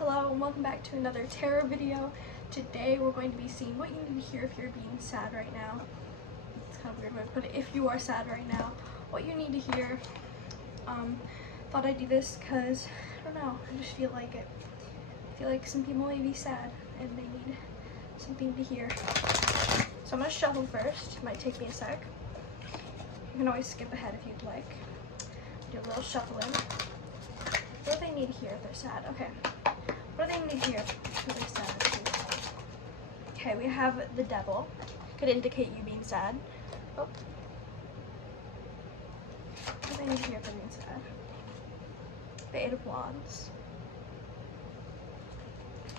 Hello and welcome back to another tarot video. Today we're going to be seeing what you need to hear if you're being sad right now. It's kind of a weird way to put it. If you are sad right now, what you need to hear. Thought I'd do this because, I don't know, I just feel like it. I feel like some people may be sad and they need something to hear. So I'm going to shuffle first. It might take me a sec. You can always skip ahead if you'd like. Do a little shuffling. What do they need to hear if they're sad? Okay. What do they need to hear if they're sad? Okay, we have the Devil. Could indicate you being sad. Oh. What do they need to hear if they're being sad? The Eight of Wands.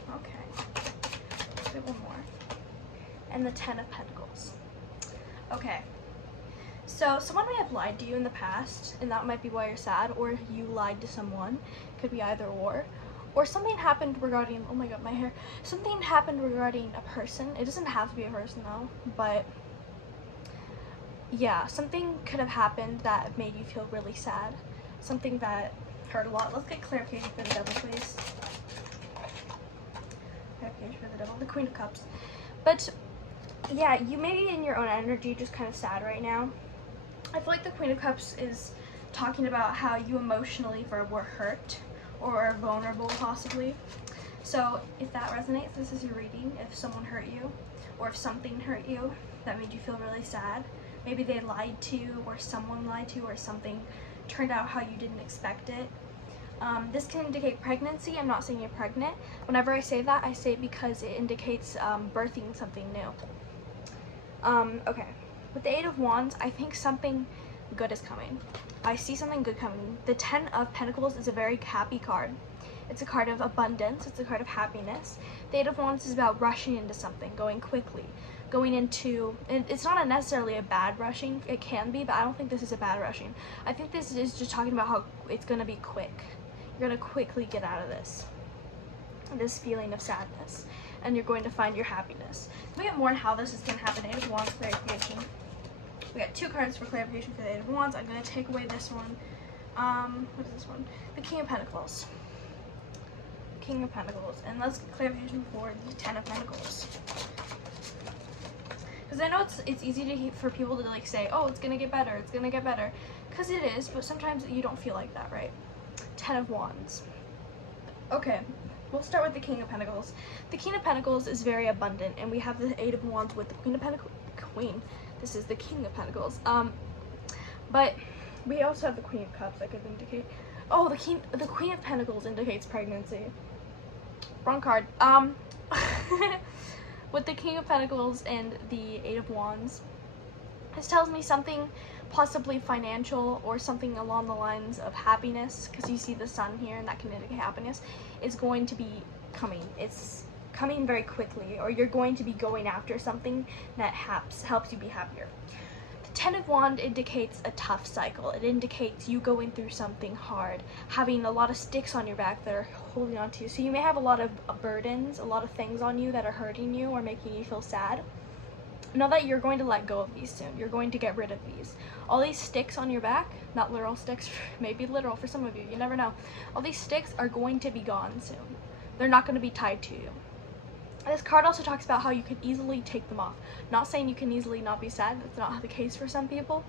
Okay. Let's do one more. And the Ten of Pentacles. Okay. So someone may have lied to you in the past, and that might be why you're sad, or you lied to someone. Could be either or something happened regarding, oh my god, my hair. Something happened regarding a person. It doesn't have to be a person though, but yeah, something could have happened that made you feel really sad. Something that hurt a lot. Let's get clarification for the Devil, please. Clarification for the Devil, the Queen of Cups. But yeah, you may be in your own energy, just kind of sad right now. I feel like the Queen of Cups is talking about how you emotionally were hurt or are vulnerable possibly. So if that resonates, this is your reading. If someone hurt you or if something hurt you that made you feel really sad, maybe they lied to you or someone lied to you or something turned out how you didn't expect it. This can indicate pregnancy. I'm not saying you're pregnant. Whenever I say that, I say it because it indicates birthing something new. Okay. With the Eight of Wands, I think something good is coming. I see something good coming. The Ten of Pentacles is a very happy card. It's a card of abundance. It's a card of happiness. The Eight of Wands is about rushing into something, going quickly, going into, it's not necessarily a bad rushing. It can be, but I don't think this is a bad rushing. I think this is just talking about how it's going to be quick. You're going to quickly get out of this feeling of sadness, and you're going to find your happiness. We get more on how this is going to happen. Eight of Wands clarification. We got two cards for clarification for the Eight of Wands. I'm going to take away this one. What is this one? The King of Pentacles. King of Pentacles. And let's get clarification for the Ten of Pentacles. Because I know it's easy for people to like say, oh, it's going to get better. It's going to get better. Because it is, but sometimes you don't feel like that, right? Ten of Wands. Okay. We'll start with the King of Pentacles. The King of Pentacles is very abundant, and we have the Eight of Wands with the Queen of Pentacles. This is the King of Pentacles. But we also have the Queen of Cups that could indicate. Oh, the Queen of Pentacles indicates pregnancy. Wrong card. With the King of Pentacles and the Eight of Wands, this tells me something possibly financial or something along the lines of happiness, because you see the sun here and that can indicate happiness, is going to be coming. It's coming very quickly, or you're going to be going after something that helps you be happier. The Ten of Wands indicates a tough cycle. It indicates you going through something hard, having a lot of sticks on your back that are holding on to you. So you may have a lot of burdens, a lot of things on you that are hurting you or making you feel sad. Know that you're going to let go of these soon. You're going to get rid of these. All these sticks on your back, not literal sticks, maybe literal for some of you, you never know. All these sticks are going to be gone soon. They're not going to be tied to you. This card also talks about how you can easily take them off. Not saying you can easily not be sad. That's not the case for some people.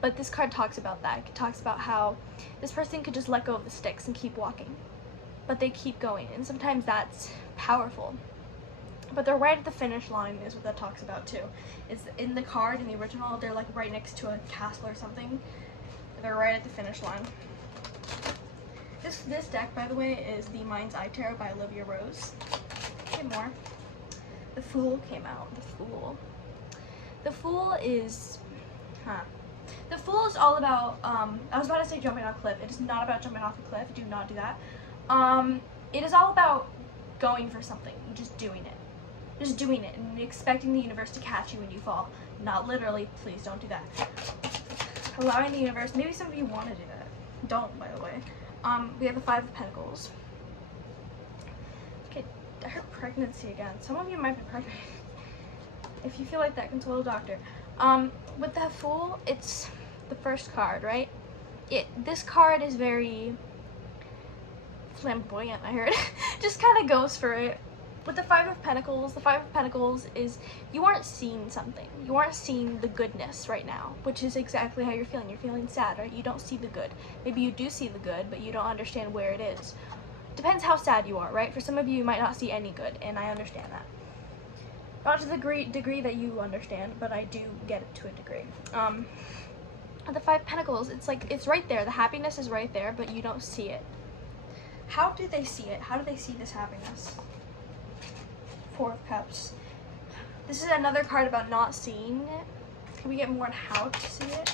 But this card talks about that. It talks about how this person could just let go of the sticks and keep walking. But they keep going. And sometimes that's powerful. But they're right at the finish line is what that talks about too. It's in the card, in the original, they're like right next to a castle or something. They're right at the finish line. This deck, by the way, is the Mind's Eye Tarot by Olivia Rose. Okay, more. The Fool came out. The Fool. The Fool is, The Fool is all about, I was about to say jumping off a cliff. It is not about jumping off a cliff. Do not do that. It is all about going for something, just doing it. Just doing it and expecting the universe to catch you when you fall. Not literally, please don't do that. Allowing the universe, maybe some of you want to do that. Don't, by the way. We have the Five of Pentacles. Okay, I heard pregnancy again. Some of you might be pregnant. If you feel like that, consult a doctor. With the Fool, it's the first card, right? This card is very flamboyant, I heard. Just kind of goes for it. With the Five of Pentacles is you aren't seeing something. You aren't seeing the goodness right now, which is exactly how you're feeling. You're feeling sad, right? You don't see the good. Maybe you do see the good, but you don't understand where it is. Depends how sad you are, right? For some of you, you might not see any good, and I understand that. Not to the degree that you understand, but I do get it to a degree. The Five of Pentacles, it's like, it's right there. The happiness is right there, but you don't see it. How do they see it? How do they see this happiness? Four of Cups. This is another card about not seeing it. Can we get more on how to see it?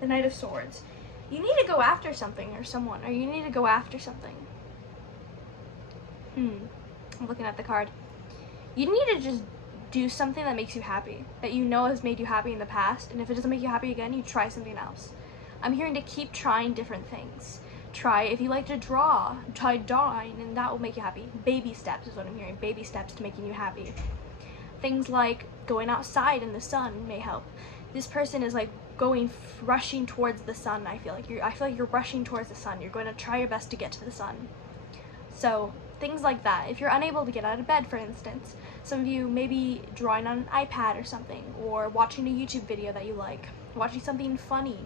The Knight of Swords. You need to go after something or someone, or you need to go after something. I'm looking at the card. You need to just do something that makes you happy, that you know has made you happy in the past, and if it doesn't make you happy again, you try something else. I'm hearing to keep trying different things. Try, if you like to draw, try drawing, and that will make you happy. Baby steps is what I'm hearing. Baby steps to making you happy. Things like going outside in the sun may help. This person is like rushing towards the sun. I feel like you're rushing towards the sun. You're going to try your best to get to the sun. So things like that. If you're unable to get out of bed, for instance, some of you may be drawing on an iPad or something, or watching a YouTube video that you like, watching something funny.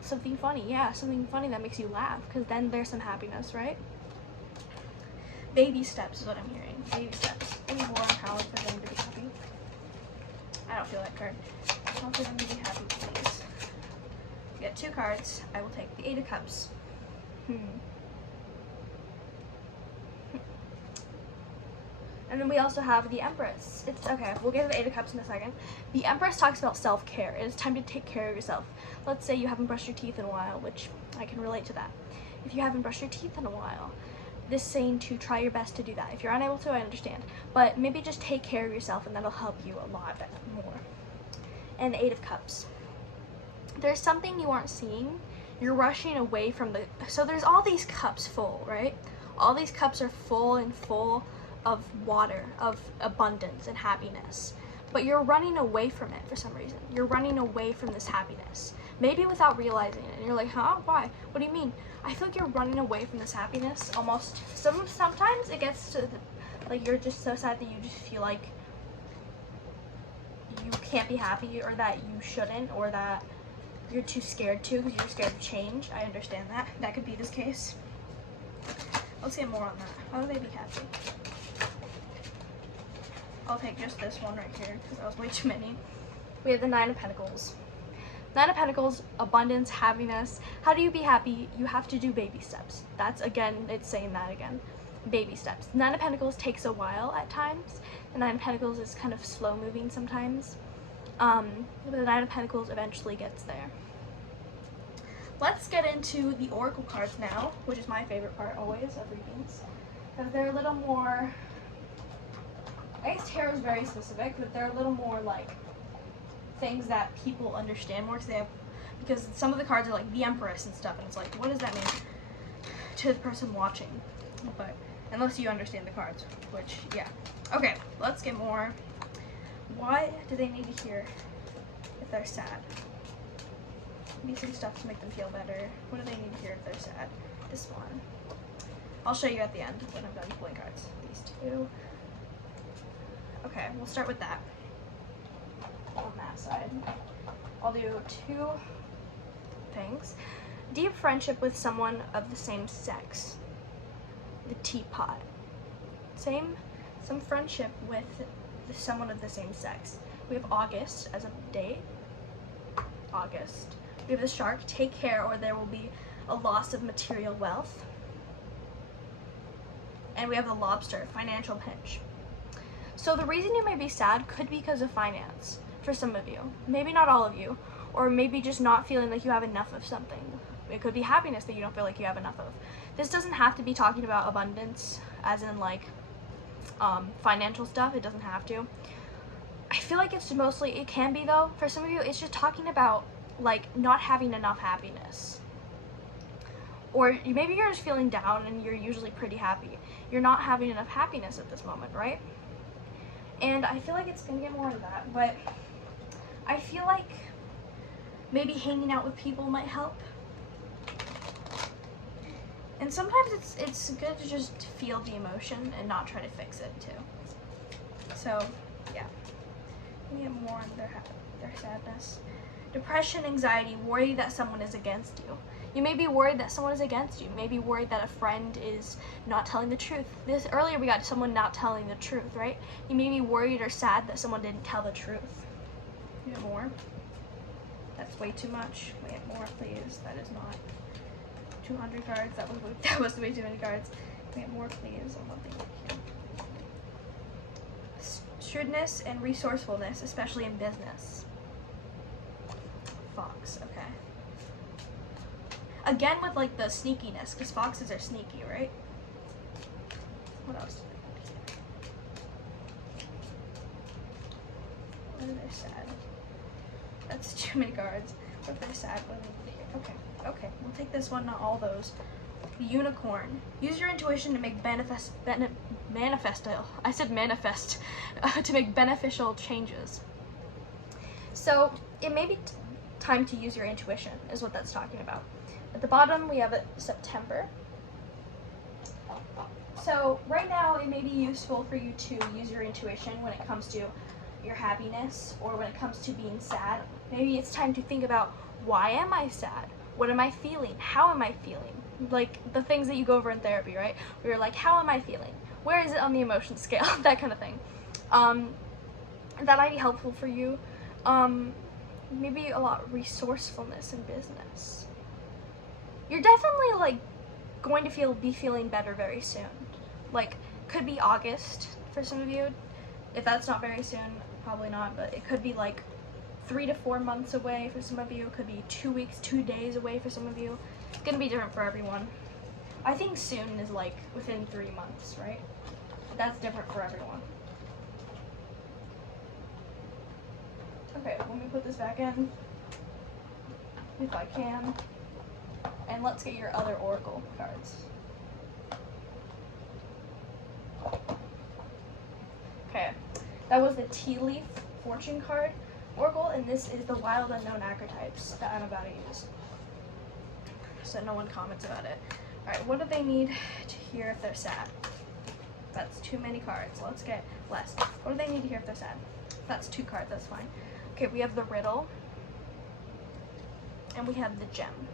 Something funny that makes you laugh, because then there's some happiness, right? Baby steps is what I'm hearing. Baby steps. Any more on how for them to be happy? I don't feel that card. How for them to be happy, please. Get 2 cards. I will take the Eight of Cups. And then we also have the Empress. It's okay, we'll get to the Eight of Cups in a second. The Empress talks about self-care. It is time to take care of yourself. Let's say you haven't brushed your teeth in a while, which I can relate to that. If you haven't brushed your teeth in a while, this is saying to try your best to do that. If you're unable to, I understand. But maybe just take care of yourself, and that'll help you a lot more. And the Eight of Cups. There's something you aren't seeing. You're rushing away from so there's all these cups full, right? All these cups are full and full of water, of abundance and happiness, but you're running away from it for some reason. You're running away from this happiness, maybe without realizing it, and you're like, huh, why? What do you mean? I feel like you're running away from this happiness almost. Sometimes it gets to like you're just so sad that you just feel like you can't be happy, or that you shouldn't, or that you're too scared to because you're scared of change. I understand that. That could be this case. Let's get more on that. How do they be happy? I'll take just this one right here because that was way too many. We have the Nine of Pentacles. Nine of Pentacles, abundance, happiness. How do you be happy? You have to do baby steps. That's, again, it's saying that again. Baby steps. Nine of Pentacles takes a while at times. The Nine of Pentacles is kind of slow moving sometimes. But the Nine of Pentacles eventually gets there. Let's get into the Oracle cards now, which is my favorite part always of readings. Because they're a little more, I guess tarot is very specific, but they're a little more like things that people understand more, because some of the cards are like the Empress and stuff, and it's like, what does that mean to the person watching? But unless you understand the cards, which, yeah. Okay, let's get more. Why do they need to hear if they're sad? Maybe some stuff to make them feel better. What do they need to hear if they're sad? This one. I'll show you at the end when I'm done pulling cards. These two. Okay, we'll start with that. On that side. I'll do 2 things. Deep friendship with someone of the same sex. The Teapot. Some friendship with someone of the same sex. We have August as a date. August. We have the Shark. Take care or there will be a loss of material wealth. And we have the Lobster. Financial pinch. So the reason you may be sad could be because of finance for some of you. Maybe not all of you. Or maybe just not feeling like you have enough of something. It could be happiness that you don't feel like you have enough of. This doesn't have to be talking about abundance as in like financial stuff. It doesn't have to. I feel like it's mostly, it can be though. For some of you, it's just talking about like not having enough happiness. Or maybe you're just feeling down and you're usually pretty happy. You're not having enough happiness at this moment, right? And I feel like it's gonna get more into that, but I feel like maybe hanging out with people might help. And sometimes it's good to just feel the emotion and not try to fix it too. So, yeah. We get more on their sadness. Depression, anxiety, worry that someone is against you. You may be worried that someone is against you. You may be worried that a friend is not telling the truth. Earlier we got someone not telling the truth, right? You may be worried or sad that someone didn't tell the truth. You get more? That's way too much. We get more, please. That is not 200 cards. That was way too many cards. We get more, please. I'm not thinking here. Shrewdness and resourcefulness, especially in business. Fox, okay. Again with like the sneakiness, because foxes are sneaky, right? What else? What are they sad? That's too many cards. What if they're sad? What are they here? Okay, we'll take this one, not all those. The unicorn. Use your intuition to make manifest to make beneficial changes. So it may be time to use your intuition, is what that's talking about. At the bottom, we have September. So right now, it may be useful for you to use your intuition when it comes to your happiness or when it comes to being sad. Maybe it's time to think about, why am I sad? What am I feeling? How am I feeling? Like the things that you go over in therapy, right? Where you're like, how am I feeling? Where is it on the emotion scale? That kind of thing. That might be helpful for you. Maybe a lot of resourcefulness in business. You're definitely like going to be feeling better very soon. Like, could be August for some of you. If that's not very soon, probably not, but it could be like 3 to 4 months away for some of you. It could be 2 weeks, 2 days away for some of you. It's gonna be different for everyone. I think soon is like within 3 months, right? That's different for everyone. Okay, let me put this back in, if I can. And let's get your other oracle cards. Okay, that was the tea leaf fortune card oracle, and this is the wild unknown archetypes that I'm about to use. So no one comments about it. Alright, what do they need to hear if they're sad? That's too many cards. Let's get less. What do they need to hear if they're sad? That's 2 cards, that's fine. Okay, we have the riddle. And we have the gem.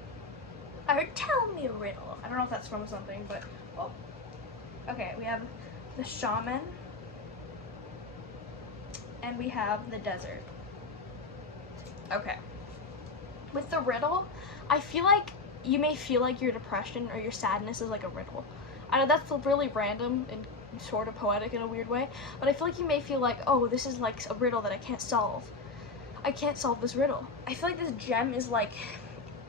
Or tell me a riddle. I don't know if that's from something, but well. Okay, we have the shaman. And we have the desert. Okay. With the riddle, I feel like you may feel like your depression or your sadness is like a riddle. I know that's really random and sort of poetic in a weird way, but I feel like you may feel like, oh, this is like a riddle that I can't solve. I can't solve this riddle. I feel like this gem is like,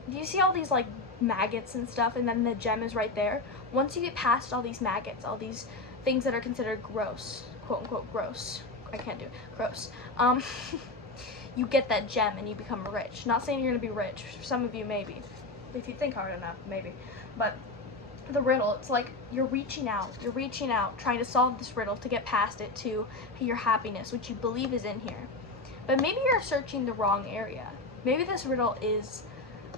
do you see all these like maggots and stuff, and then the gem is right there? Once you get past all these maggots, all these things that are considered gross, quote unquote gross, I can't do it, gross, you get that gem and you become rich. Not saying you're gonna be rich, for some of you maybe, if you think hard enough, maybe, but the riddle, it's like you're reaching out, trying to solve this riddle to get past it to your happiness, which you believe is in here. But maybe you're searching the wrong area. Maybe this riddle is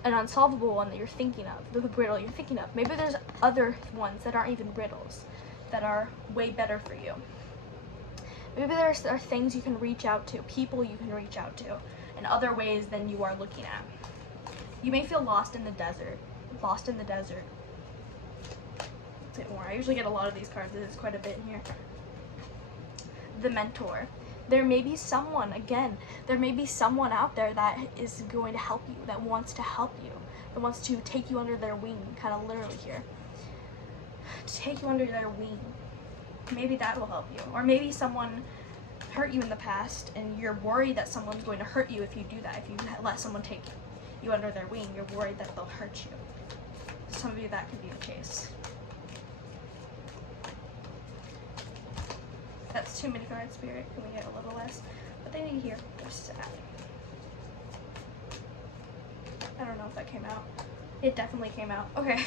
an unsolvable one that you're thinking of, the riddle you're thinking of. Maybe there's other ones that aren't even riddles, that are way better for you. Maybe there are things you can reach out to, people you can reach out to, in other ways than you are looking at. You may feel lost in the desert. Lost in the desert. Let's get more. I usually get a lot of these cards. There's quite a bit in here. The mentor. There may be someone, again, there may be someone out there that is going to help you, that wants to help you, that wants to take you under their wing, kind of literally here. To take you under their wing. Maybe that will help you. Or maybe someone hurt you in the past and you're worried that someone's going to hurt you if you do that. If you let someone take you under their wing, you're worried that they'll hurt you. Some of you, that could be the case. That's too many cards, Spirit. Can we get a little less? What they need here, they're sad. I don't know if that came out. It definitely came out. Okay,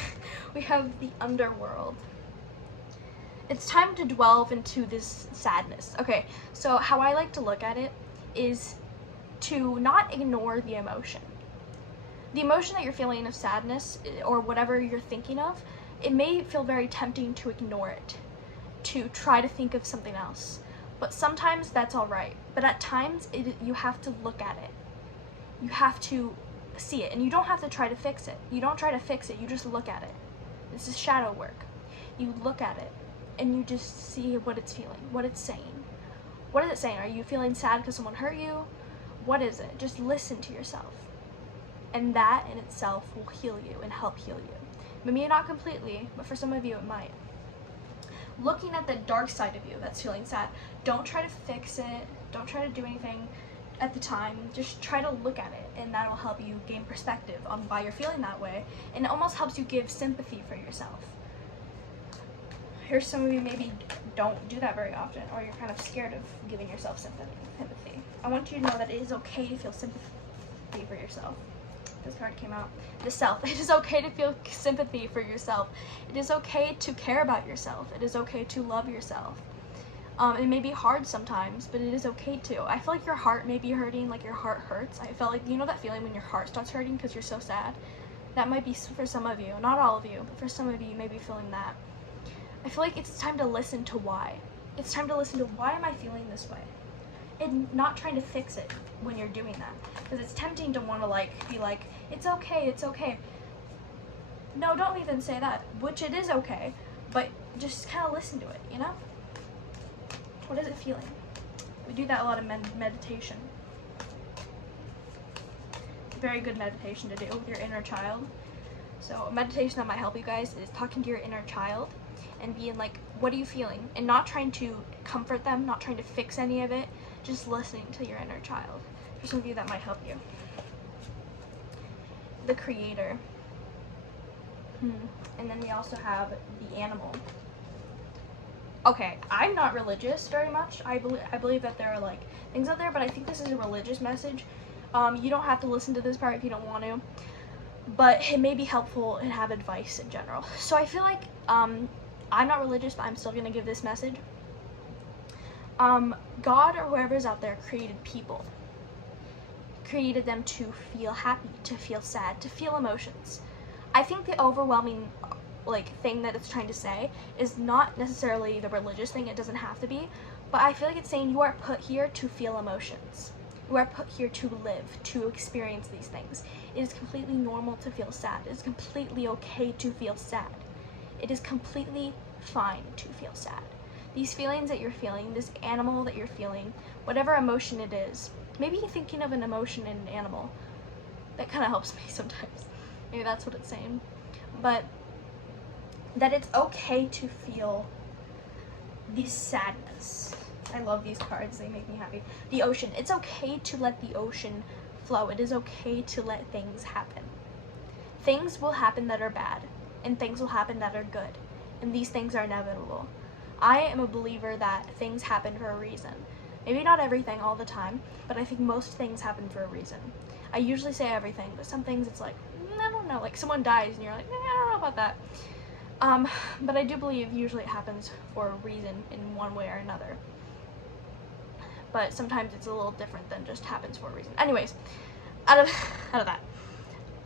we have the underworld. It's time to delve into this sadness. Okay, so how I like to look at it is to not ignore the emotion. The emotion that you're feeling of sadness or whatever you're thinking of, it may feel very tempting to ignore it, to try to think of something else. But sometimes that's all right. But at times, you have to look at it. You have to see it. And you don't have to try to fix it. You don't try to fix it. You just look at it. This is shadow work. You look at it, and you just see what it's feeling, what it's saying. What is it saying? Are you feeling sad because someone hurt you? What is it? Just listen to yourself. And that in itself will heal you and help heal you. Maybe not completely, but for some of you it might. Looking at the dark side of you that's feeling sad, don't try to fix it. Don't try to do anything at the time. Just try to look at it, and that will help you gain perspective on why you're feeling that way. And it almost helps you give sympathy for yourself. Here's some of you maybe don't do that very often, or you're kind of scared of giving yourself sympathy. I want you to know that it is okay to feel sympathy for yourself. This card came out. The self. It is okay to feel sympathy for yourself. It is okay to care about yourself. It is okay to love yourself. It may be hard sometimes, but it is okay to. I feel like your heart may be hurting, like your heart hurts. I felt like, you know that feeling when your heart starts hurting because you're so sad? That might be for some of you. Not all of you, but for some of you, you may be feeling that. I feel like it's time to listen to why. It's time to listen to why am I feeling this way? And not trying to fix it when you're doing that. Because it's tempting to want to be like, it's okay, it's okay. No, don't even say that, which it is okay, but just kind of listen to it, you know? What is it feeling? We do that a lot of meditation. Very good meditation to do with your inner child. So a meditation that might help you guys is talking to your inner child and being like, what are you feeling? And not trying to comfort them, not trying to fix any of it, just listening to your inner child. For some of you, that might help you. The creator. And then we also have the animal. Okay, I'm not religious very much. I believe that there are like things out there, but I think this is a religious message. You don't have to listen to this part if you don't want to, but it may be helpful and have advice in general. So I feel like I'm not religious, but I'm still gonna give this message. God or whoever's out there created people. Created them to feel happy, to feel sad, to feel emotions. I think the overwhelming thing that it's trying to say is not necessarily the religious thing, it doesn't have to be, but I feel like it's saying you are put here to feel emotions. You are put here to live, to experience these things. It is completely normal to feel sad. It is completely okay to feel sad. It is completely fine to feel sad. These feelings that you're feeling, this animal that you're feeling, whatever emotion it is, maybe thinking of an emotion in an animal, that kind of helps me sometimes. Maybe that's what it's saying. But that it's okay to feel this sadness. I love these cards, they make me happy. The ocean. It's okay to let the ocean flow. It is okay to let things happen. Things will happen that are bad, and things will happen that are good. And these things are inevitable. I am a believer that things happen for a reason. Maybe not everything all the time, but I think most things happen for a reason. I usually say everything, but some things it's like, I don't know, like someone dies and you're like, I don't know about that. But I do believe usually it happens for a reason in one way or another. But sometimes it's a little different than just happens for a reason. Anyways, out of that,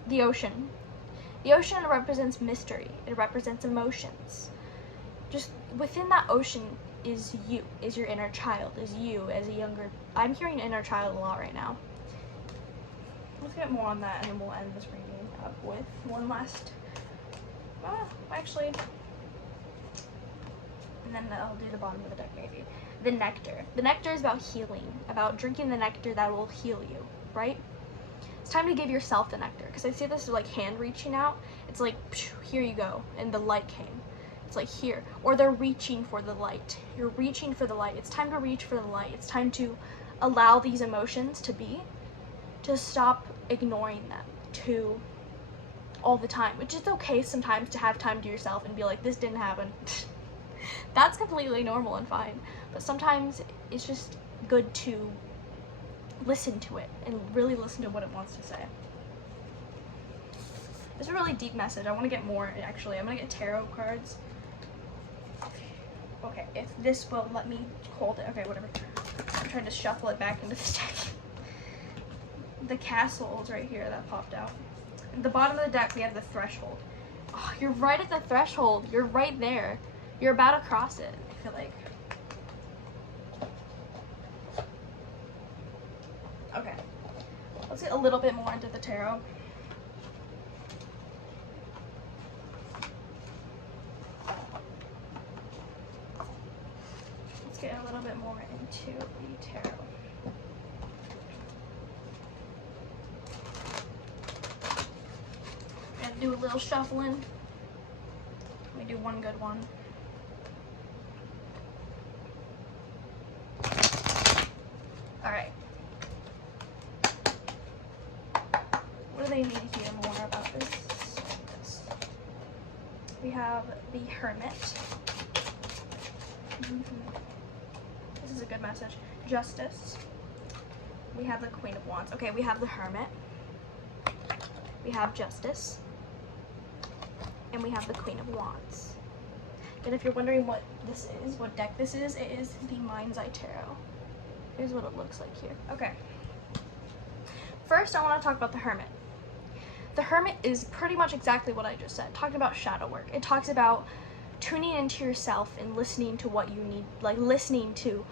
the ocean. The ocean represents mystery. It represents emotions. Just within that ocean is you, is your inner child, is you as a younger. I'm hearing inner child a lot right now. Let's get more on that, and then we'll end this reading up with one last. Actually, and then I'll do the bottom of the deck maybe. The nectar. The nectar is about healing, about drinking the nectar that will heal you, right? It's time to give yourself the nectar, because I see this like hand reaching out. It's like, here you go, and the light came. It's like here, or they're reaching for the light. You're reaching for the light. It's time to reach for the light. It's time to allow these emotions to be, to stop ignoring them, to all the time, which is okay sometimes to have time to yourself and be like, this didn't happen. That's completely normal and fine, but sometimes it's just good to listen to it and really listen to what it wants to say. It's a really deep message. I want to get more, actually. I'm going to get tarot cards. Okay, if this will let me hold it. Okay, whatever. I'm trying to shuffle it back into the deck. The castles right here that popped out. At the bottom of the deck, we have the threshold. Oh, you're right at the threshold. You're right there. You're about to cross it, I feel like. Okay. Let's get a little bit more into the tarot. Let's get a little bit more into the tarot. I'm gonna do a little shuffling. Let me do one good one. Alright. What do they need to hear more about this? We have the Hermit. This is a good message. Justice. We have the Queen of Wands. Okay, we have the Hermit. We have Justice. And we have the Queen of Wands. And if you're wondering what this is, what deck this is, it is the Mind's Eye Tarot. Here's what it looks like here. Okay. First, I want to talk about the Hermit. The Hermit is pretty much exactly what I just said, talking about shadow work. It talks about tuning into yourself and listening to what you need, like listening to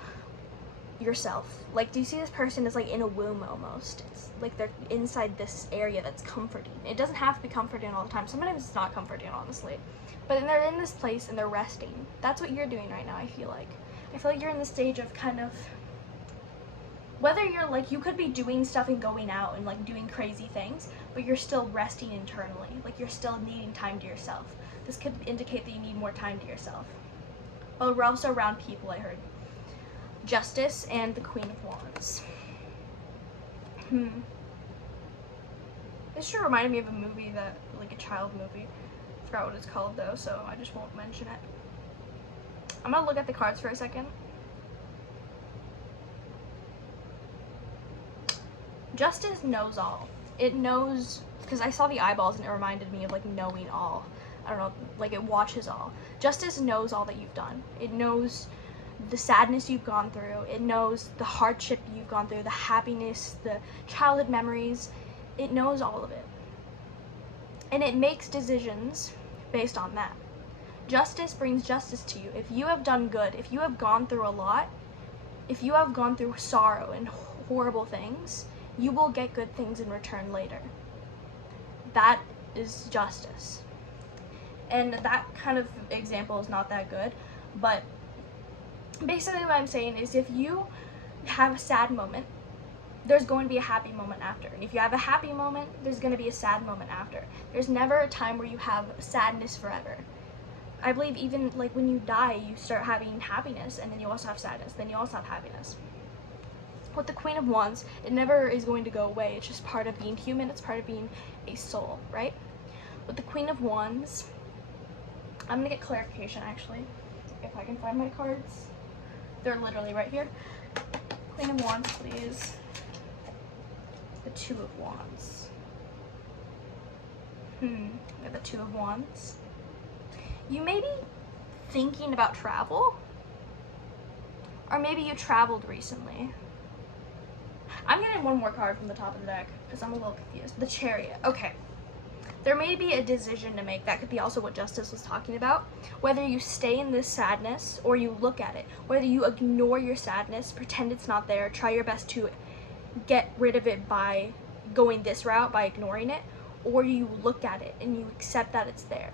yourself. Like, do you see this person is like in a womb almost? It's like they're inside this area that's comforting. It doesn't have to be comforting all the time. Sometimes it's not comforting, honestly. But they're in this place and they're resting. That's what you're doing right now, I feel like. I feel like you're in the stage of kind of, whether you're like, you could be doing stuff and going out and like doing crazy things, but you're still resting internally. Like, you're still needing time to yourself. This could indicate that you need more time to yourself. Oh, we're also around people, I heard. Justice and the Queen of Wands. This sure reminded me of a movie that, like a child movie. I forgot what it's called though, so I just won't mention it. I'm gonna look at the cards for a second. Justice knows all. It knows, because I saw the eyeballs and it reminded me of like knowing all. I don't know, like it watches all. Justice knows all that you've done. It knows the sadness you've gone through. It knows the hardship you've gone through, the happiness, the childhood memories. It knows all of it. And it makes decisions based on that. Justice brings justice to you. If you have done good, if you have gone through a lot, if you have gone through sorrow and horrible things, you will get good things in return later. That is justice. And that kind of example is not that good, but basically what I'm saying is, if you have a sad moment, there's going to be a happy moment after. And if you have a happy moment, there's going to be a sad moment after. There's never a time where you have sadness forever. I believe even like when you die, you start having happiness, and then you also have sadness, then you also have happiness. With the Queen of Wands, it never is going to go away. It's just part of being human. It's part of being a soul, right? With the Queen of Wands, I'm going to get clarification actually, if I can find my cards. They're literally right here. Queen of Wands, please. The Two of Wands. We have the Two of Wands. You may be thinking about travel, or maybe you traveled recently. I'm getting one more card from the top of the deck because I'm a little confused. The Chariot. Okay. There may be a decision to make. That could be also what Justice was talking about. Whether you stay in this sadness or you look at it. Whether you ignore your sadness, pretend it's not there, try your best to get rid of it by going this route, by ignoring it, or you look at it and you accept that it's there.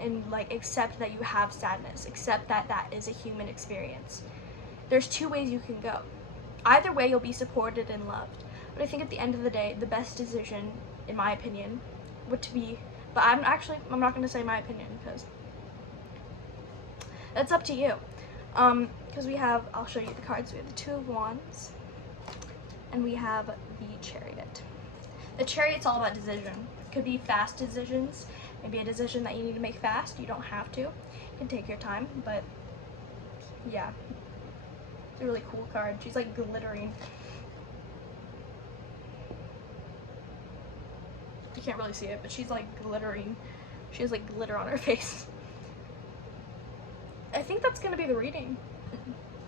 And like accept that you have sadness. Accept that that is a human experience. There's two ways you can go. Either way, you'll be supported and loved. But I think at the end of the day, the best decision, in my opinion, would to be, but I'm not going to say my opinion because that's up to you. Because we have, I'll show you the cards. We have the Two of Wands and we have the Chariot. The Chariot's all about decision. It could be fast decisions, maybe a decision that you need to make fast. You don't have to. You can take your time, but yeah. It's a really cool card. She's like glittering. You can't really see it, but she's like glittering. She has like glitter on her face. I think that's gonna be the reading.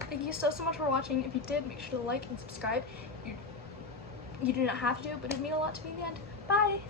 Thank you so much for watching. If you did, make sure to like and subscribe. You do not have to, but it'd mean a lot to me in the end. Bye!